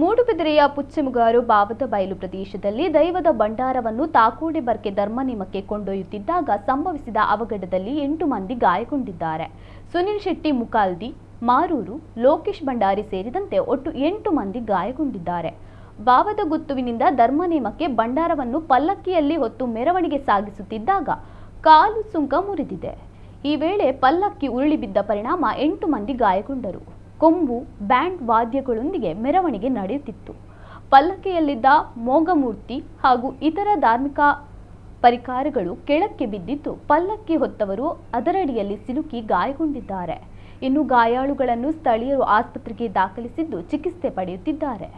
ಮೂಡುಬಿದಿರೆಯ ಪುಚ್ಚೆಮುಗಾರು ಬಾವದ ಬಯಲು ಪ್ರದೇಶದಲ್ಲಿ ದೈವದ ಭಂಡಾರವನ್ನು ತಾಕೋಡೆ ಬರ್ಕೆ ಧರ್ಮನೇಮಕ್ಕೆ ಕೊಂಡೊಯ್ಯುತ್ತಿದ್ದಾಗ ಸಂಭವಿಸಿದ ಅವಘಡದಲ್ಲಿ 8 ಮಂದಿ ಗಾಯಗೊಂಡಿದ್ದಾರೆ. ಸುನಿಲ್ ಶೆಟ್ಟಿ ಮುಕಾಲ್ದಿ, ಮಾರೂರು, ಲೋಕೇಶ್ ಭಂಡಾರಿ ಸೇರಿದಂತೆ ಒಟ್ಟು 8 ಮಂದಿ ಗಾಯಗೊಂಡಿದ್ದಾರೆ. ಬಾವದ ಗುತ್ತುವಿನಿಂದ ಧರ್ಮನೇಮಕ್ಕೆ ಭಂಡಾರವನ್ನು ಪಲ್ಲಕ್ಕಿಯಲ್ಲಿ ಹೊತ್ತು ಮೆರವಣಿಗೆ ಸಾಗಿಸುತ್ತಿದ್ದಾಗ ಕಾಲು ಸುಂಕ ಮುರಿದಿದೆ. ಈ ವೇಳೆ ಪಲ್ಲಕ್ಕಿ ಉರುಳಿ ಬಿದ್ದ ಪರಿಣಾಮ 8 ಮಂದಿ ಗಾಯಗೊಂಡರು. ಕೊಂಬು, ಬ್ಯಾಂಡ್ ವಾದ್ಯಗಳೊಂದಿಗೆ ಮೆರವಣಿಗೆ ನಡೆಯುತ್ತಿತ್ತು. ಪಲ್ಲಕ್ಕಿಯಲ್ಲಿದ್ದ ಮೋಗಮೂರ್ತಿ ಹಾಗೂ ಇತರ ಧಾರ್ಮಿಕ ಪರಿಕರಗಳು ಕೆಳಕ್ಕೆ ಬಿದ್ದಿದ್ದು, ಪಲ್ಲಕ್ಕಿ ಹೊತ್ತವರು ಅದರಡಿಯಲ್ಲಿ ಸಿಲುಕಿ ಗಾಯಗೊಂಡಿದ್ದಾರೆ. ಇನ್ನು ಗಾಯಾಳುಗಳನ್ನು ಸ್ಥಳೀಯರು ಆಸ್ಪತ್ರೆಗೆ ದಾಖಲಿಸಿದ್ದು ಚಿಕಿತ್ಸೆ ಪಡೆಯುತ್ತಿದ್ದಾರೆ.